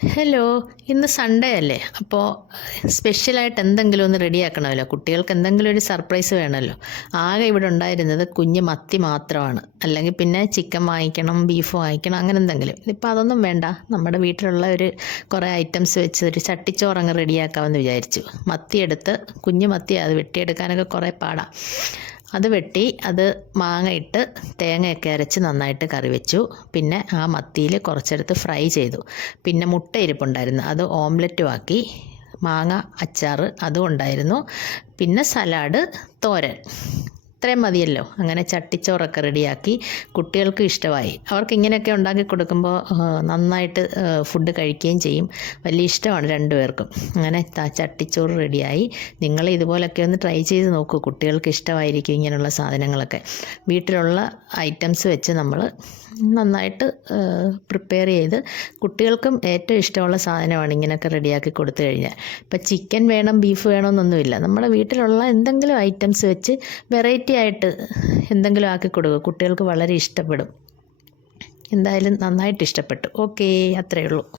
Hello, ഇന്ന് Sunday അല്ലേ? അപ്പോൾ സ്പെഷ്യലായിട്ട് എന്തെങ്കിലും ഒന്ന് റെഡിയാക്കണമല്ലോ. കുട്ടികൾക്ക് എന്തെങ്കിലും ഒരു സർപ്രൈസ് വേണമല്ലോ. ആകെ ഇവിടെ ഉണ്ടായിരുന്നത് കുഞ്ഞ് മത്തി മാത്രമാണ്. അല്ലെങ്കിൽ പിന്നെ ചിക്കൻ വാങ്ങിക്കണം, ബീഫ് വാങ്ങിക്കണം, അങ്ങനെ എന്തെങ്കിലും. ഇതിപ്പോൾ അതൊന്നും വേണ്ട. നമ്മുടെ വീട്ടിലുള്ള കുറേ ഐറ്റംസ് വെച്ച് ഒരു ചട്ടിച്ചോറ് അങ്ങ് റെഡിയാക്കാമെന്ന് വിചാരിച്ചു. മത്തിയെടുത്ത്, കുഞ്ഞ് മത്തി, അത് വെട്ടിയെടുക്കാനൊക്കെ കുറേ പാടാണ്. അത് വെട്ടി, അത് മാങ്ങ ഇട്ട് തേങ്ങയൊക്കെ അരച്ച് നന്നായിട്ട് കറി വെച്ചു. പിന്നെ ആ മത്തിയിൽ കുറച്ചെടുത്ത് ഫ്രൈ ചെയ്തു. പിന്നെ മുട്ട ഇരിപ്പുണ്ടായിരുന്നു, അത് ഓംലെറ്റും ആക്കി. മാങ്ങ അച്ചാർ അതും ഉണ്ടായിരുന്നു. പിന്നെ സലാഡ്, തോരൻ. ഇത്രയും മതിയല്ലോ. അങ്ങനെ ചട്ടിച്ചോറൊക്കെ റെഡിയാക്കി. കുട്ടികൾക്ക് ഇഷ്ടമായി. അവർക്ക് ഇങ്ങനെയൊക്കെ ഉണ്ടാക്കി കൊടുക്കുമ്പോൾ നന്നായിട്ട് ഫുഡ് കഴിക്കുകയും ചെയ്യും. വലിയ ഇഷ്ടമാണ് രണ്ടുപേർക്കും. അങ്ങനെ ചട്ടിച്ചോറ് റെഡിയായി. നിങ്ങൾ ഇതുപോലൊക്കെ ഒന്ന് ട്രൈ ചെയ്ത് നോക്കൂ. കുട്ടികൾക്ക് ഇഷ്ടമായിരിക്കും ഇങ്ങനെയുള്ള സാധനങ്ങളൊക്കെ. വീട്ടിലുള്ള ഐറ്റംസ് വെച്ച് നമ്മൾ നന്നായിട്ട് പ്രിപ്പയർ ചെയ്ത്, കുട്ടികൾക്കും ഏറ്റവും ഇഷ്ടമുള്ള സാധനമാണ് ഇങ്ങനെയൊക്കെ റെഡിയാക്കി കൊടുത്തു കഴിഞ്ഞാൽ. ഇപ്പം ചിക്കൻ വേണം, ബീഫ് വേണമെന്നൊന്നുമില്ല. നമ്മുടെ വീട്ടിലുള്ള എന്തെങ്കിലും ഐറ്റംസ് വെച്ച് വെറൈറ്റി ആയിട്ട് എന്തെങ്കിലും ആക്കി കൊടുക്കുക. കുട്ടികൾക്ക് വളരെ ഇഷ്ടപ്പെടും. എന്തായാലും നന്നായിട്ട് ഇഷ്ടപ്പെട്ടു. ഓക്കേ, അത്രയേ ഉള്ളൂ.